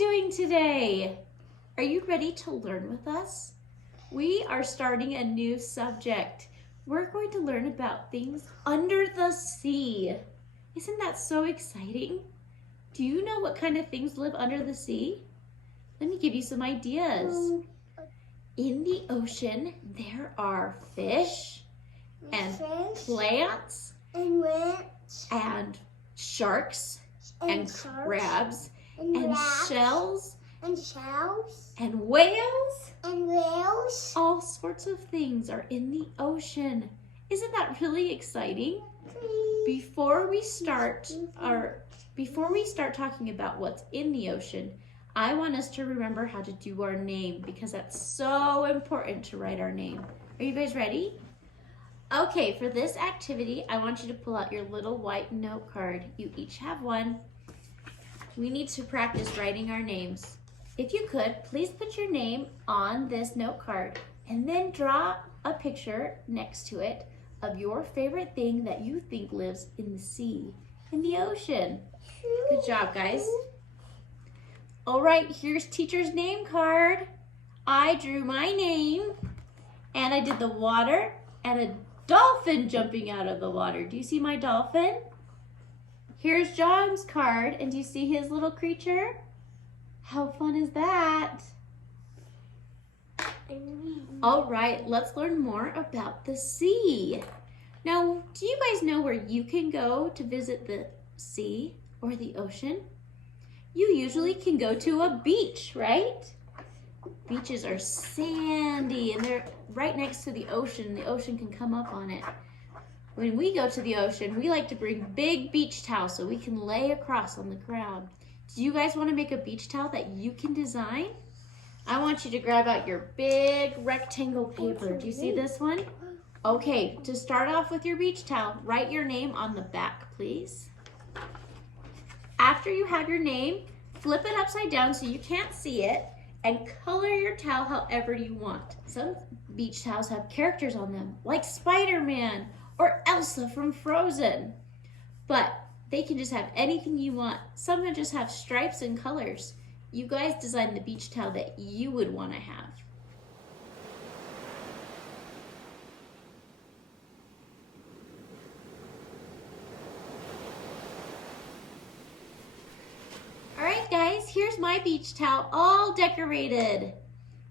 doing today? Are you ready to learn with us? We are starting a new subject. We're going to learn about things under the sea. Isn't that so exciting? Do you know what kind of things live under the sea? Let me give you some ideas. In the ocean, there are fish and plants and sharks and crabs and shells and whales. All sorts of things are in the ocean. Isn't that really exciting? Before we start talking about what's in the ocean, I want us to remember how to do our name because that's so important to write our name. Are you guys ready? Okay, for this activity, I want you to pull out your little white note card. You each have one. We need to practice writing our names. If you could, please put your name on this note card and then draw a picture next to it of your favorite thing that you think lives in the sea, in the ocean. Good job, guys. All right, here's teacher's name card. I drew my name and I did the water and a dolphin jumping out of the water. Do you see my dolphin? Here's John's card, and do you see his little creature? How fun is that? All right, let's learn more about the sea. Now, do you guys know where you can go to visit the sea or the ocean? You usually can go to a beach, right? Beaches are sandy and they're right next to the ocean. The ocean can come up on it. When we go to the ocean, we like to bring big beach towels so we can lay across on the ground. Do you guys want to make a beach towel that you can design? I want you to grab out your big rectangle paper. Do you see this one? Okay, to start off with your beach towel, write your name on the back, please. After you have your name, flip it upside down so you can't see it and color your towel however you want. Some beach towels have characters on them, like Spider-Man or Elsa from Frozen. But they can just have anything you want. Some can just have stripes and colors. You guys design the beach towel that you would want to have. All right, guys, here's my beach towel all decorated.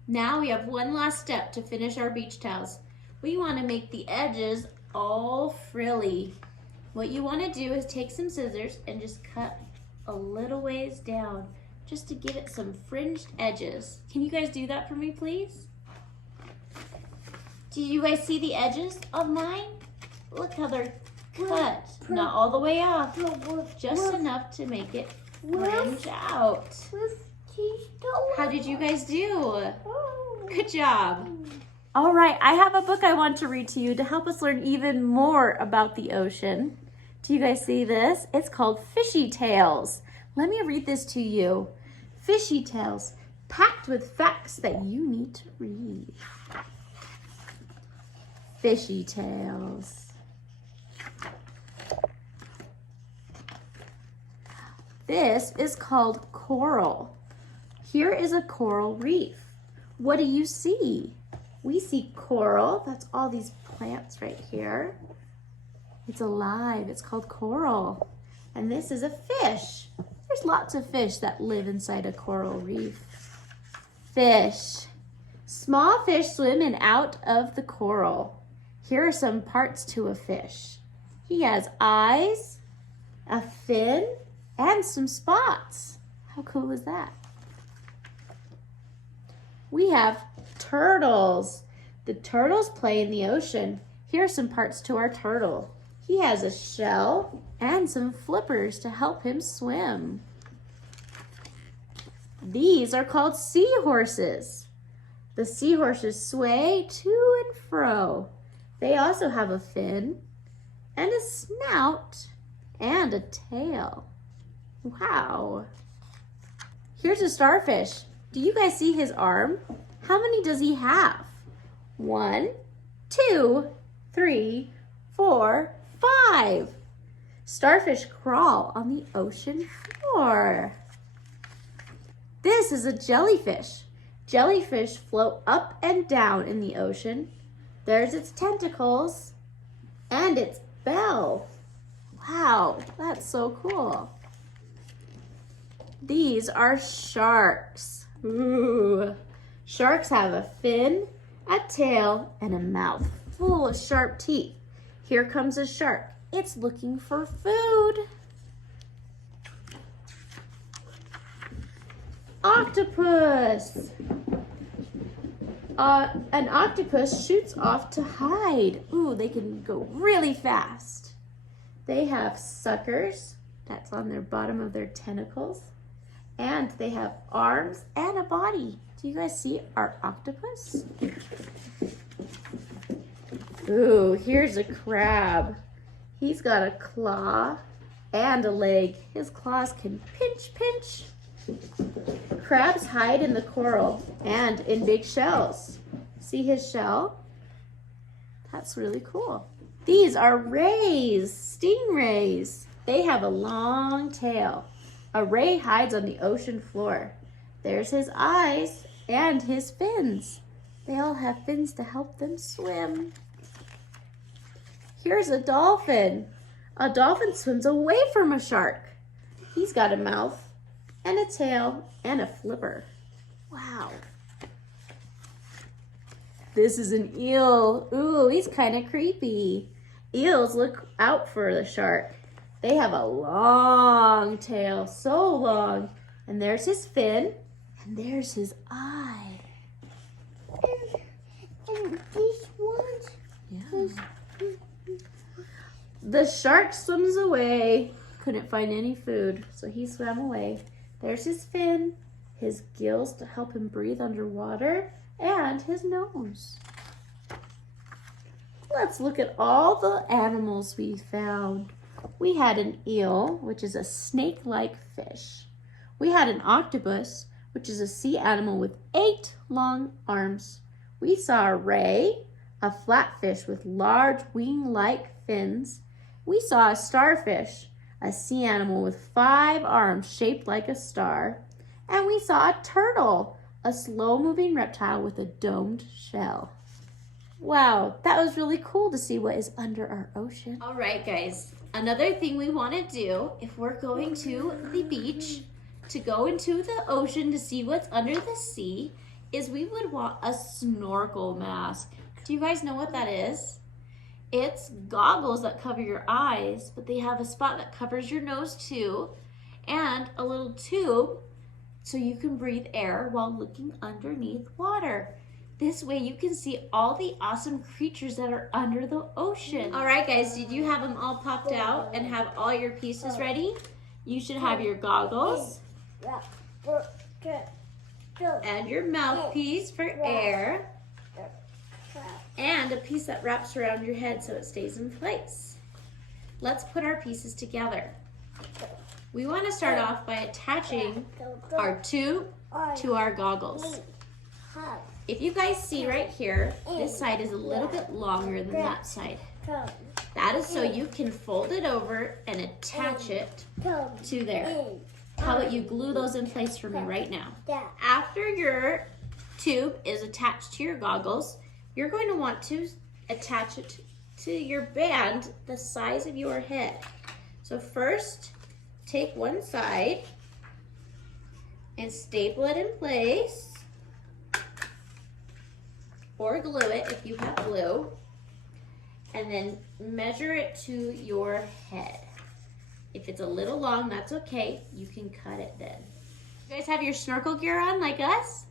Now we have one last step to finish our beach towels. We want to make the edges all frilly. What you want to do is take some scissors and just cut a little ways down just to give it some fringed edges. Can you guys do that for me, please? Do you guys see the edges of mine? Look how they're cut. Not all the way off, just enough to make it fringe out. How did you guys do? Good job. All right, I have a book I want to read to you to help us learn even more about the ocean. Do you guys see this? It's called Fishy Tales. Let me read this to you. Fishy Tales, packed with facts that you need to read. Fishy Tales. This is called coral. Here is a coral reef. What do you see? We see coral. That's all these plants right here. It's alive. It's called coral. And this is a fish. There's lots of fish that live inside a coral reef. Fish. Small fish swim in and out of the coral. Here are some parts to a fish. He has eyes, a fin, and some spots. How cool is that? We have turtles. The turtles play in the ocean. Here are some parts to our turtle. He has a shell and some flippers to help him swim. These are called seahorses. The seahorses sway to and fro. They also have a fin and a snout and a tail. Wow. Here's a starfish. Do you guys see his arm? How many does he have? 1, 2, 3, 4, 5. Starfish crawl on the ocean floor. This is a jellyfish. Jellyfish float up and down in the ocean. There's its tentacles and its bell. Wow, that's so cool. These are sharks. Ooh. Sharks have a fin, a tail, and a mouth full of sharp teeth. Here comes a shark. It's looking for food. Octopus. An octopus shoots off to hide. Ooh, they can go really fast. They have suckers. That's on their bottom of their tentacles. And they have arms and a body. Do you guys see our octopus? Ooh, here's a crab. He's got a claw and a leg. His claws can pinch. Crabs hide in the coral and in big shells. See his shell? That's really cool. These are rays, stingrays. They have a long tail. A ray hides on the ocean floor. There's his eyes and his fins. They all have fins to help them swim. Here's a dolphin. A dolphin swims away from a shark. He's got a mouth and a tail and a flipper. Wow. This is an eel. Ooh, he's kind of creepy. Eels look out for the shark. They have a long tail, so long. And there's his fin, and there's his eye. And these ones. Yeah. The shark swims away. Couldn't find any food, so he swam away. There's his fin, his gills to help him breathe underwater, and his nose. Let's look at all the animals we found. We had an eel, which is a snake-like fish. We had an octopus, which is a sea animal with 8 long arms. We saw a ray, a flatfish with large wing-like fins. We saw a starfish, a sea animal with 5 arms shaped like a star. And we saw a turtle, a slow-moving reptile with a domed shell. Wow, that was really cool to see what is under our ocean. All right, guys. Another thing we want to do if we're going to the beach, to go into the ocean to see what's under the sea, is we would want a snorkel mask. Do you guys know what that is? It's goggles that cover your eyes, but they have a spot that covers your nose too, and a little tube so you can breathe air while looking underneath water. This way you can see all the awesome creatures that are under the ocean. All right, guys, did you have them all popped out and have all your pieces ready? You should have your goggles and your mouthpiece for air and a piece that wraps around your head so it stays in place. Let's put our pieces together. We want to start off by attaching our tube to our goggles. If you guys see right here, this side is a little bit longer than that side. That is so you can fold it over and attach it to there. How about you glue those in place for me right now? After your tube is attached to your goggles, you're going to want to attach it to your band the size of your head. So first, take one side and staple it in place. Or glue it if you have glue, and then measure it to your head. If it's a little long, that's okay. You can cut it then. You guys have your snorkel gear on like us?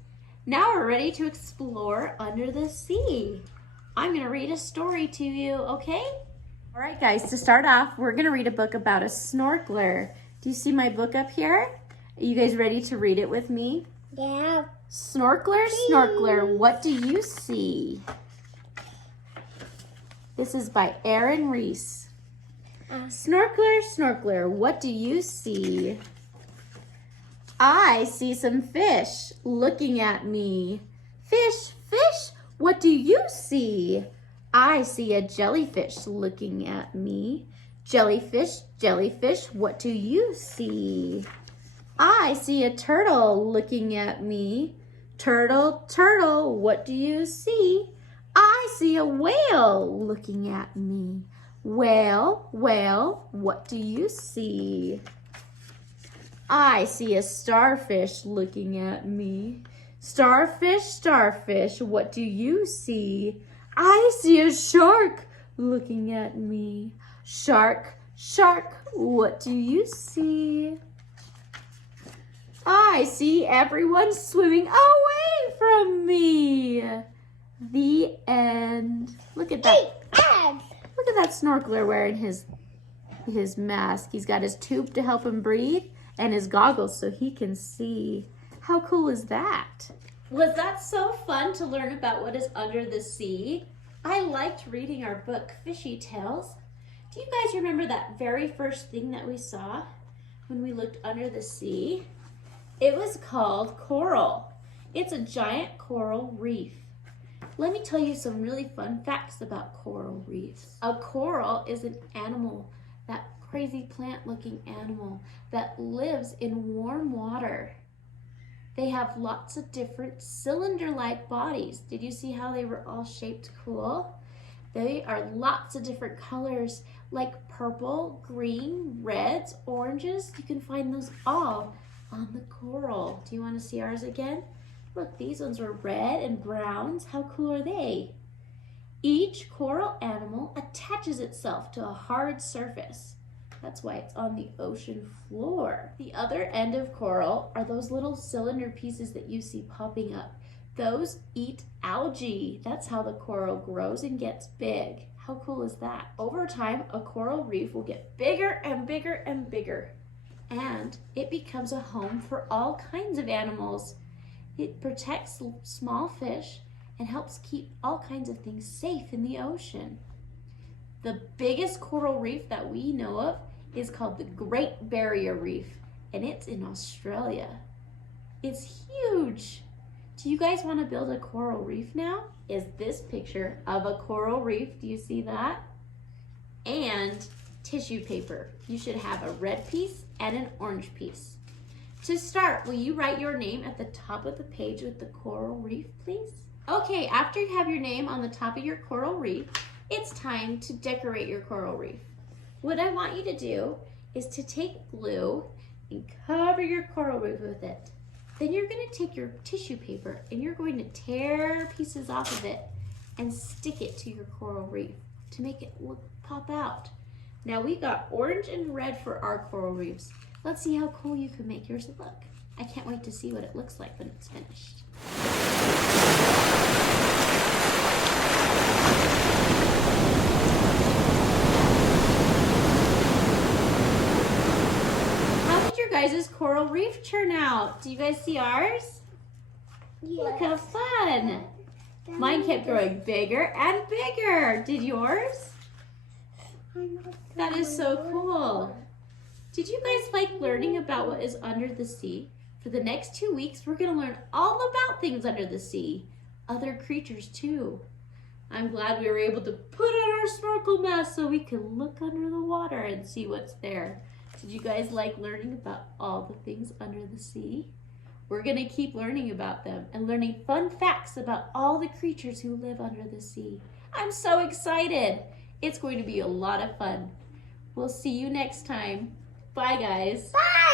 Now we're ready to explore under the sea. I'm gonna read a story to you, okay? All right, guys, to start off, we're gonna read a book about a snorkeler. Do you see my book up here? Are you guys ready to read it with me? Yeah. Snorkeler, snorkeler, what do you see? This is by Aaron Reese. Snorkeler, snorkeler, what do you see? I see some fish looking at me. Fish, fish, what do you see? I see a jellyfish looking at me. Jellyfish, jellyfish, what do you see? I see a turtle looking at me. Turtle, turtle, what do you see? I see a whale looking at me. Whale, whale, what do you see? I see a starfish looking at me. Starfish, starfish, what do you see? I see a shark looking at me. Shark, shark, what do you see? I see everyone swimming away from me. The end. Look at that. Look at that snorkeler wearing his mask. He's got his tube to help him breathe and his goggles so he can see. How cool is that? Was that so fun to learn about what is under the sea? I liked reading our book, Fishy Tales. Do you guys remember that very first thing that we saw when we looked under the sea? It was called coral. It's a giant coral reef. Let me tell you some really fun facts about coral reefs. A coral is an animal, that crazy plant-looking animal that lives in warm water. They have lots of different cylinder-like bodies. Did you see how they were all shaped cool? They are lots of different colors like purple, green, reds, oranges. You can find those all on the coral. Do you want to see ours again? Look, these ones are red and browns. How cool are they? Each coral animal attaches itself to a hard surface. That's why it's on the ocean floor. The other end of coral are those little cylinder pieces that you see popping up. Those eat algae. That's how the coral grows and gets big. How cool is that? Over time, a coral reef will get bigger and bigger and bigger. And it becomes a home for all kinds of animals. It protects small fish and helps keep all kinds of things safe in the ocean. The biggest coral reef that we know of is called the Great Barrier Reef, and it's in Australia. It's huge. Do you guys want to build a coral reef now? Is this picture of a coral reef? Do you see that? And tissue paper. You should have a red piece and an orange piece. To start, will you write your name at the top of the page with the coral reef, please? Okay, after you have your name on the top of your coral reef, it's time to decorate your coral reef. What I want you to do is to take glue and cover your coral reef with it. Then you're going to take your tissue paper and you're going to tear pieces off of it and stick it to your coral reef to make it pop out. Now we got orange and red for our coral reefs. Let's see how cool you can make yours look. I can't wait to see what it looks like when it's finished. How did your guys' coral reef turn out? Do you guys see ours? Yes. Look how fun. Mine kept growing bigger and bigger. Did yours? That is so cool. Did you guys like learning about what is under the sea? For the next 2 weeks, we're going to learn all about things under the sea. Other creatures too. I'm glad we were able to put on our snorkel mask so we can look under the water and see what's there. Did you guys like learning about all the things under the sea? We're going to keep learning about them and learning fun facts about all the creatures who live under the sea. I'm so excited. It's going to be a lot of fun. We'll see you next time. Bye, guys. Bye.